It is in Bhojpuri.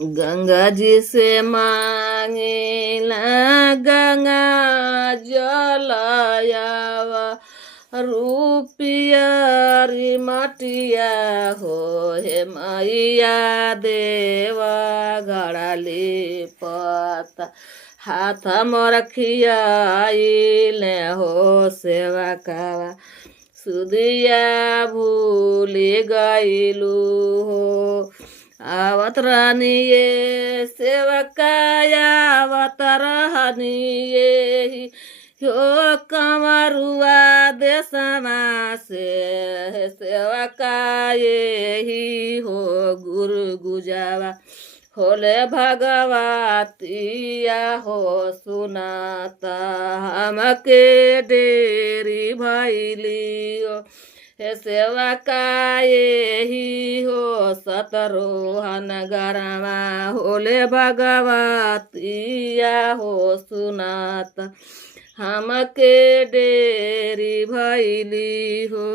गंगा जी से मांगेला गंगा जलयावा रुपिया री मटिया हो हे मैया देवा घड़ाली पता हाथ मरखियाइले हो सेवा कावा सुदिया भूली गईलू हो आवत रानिये सेवकाया आवत रहनिये हो कमरुआ देशमा से सेवकाये ही हो गुरु गुजावा होले भगवतिया हो सुनाता हमके डेरी भैलियो हे सेवा काये ही हो सतरोहन गरमा होले भगवतिया हो सुनाता हमके डेरी भैली हो।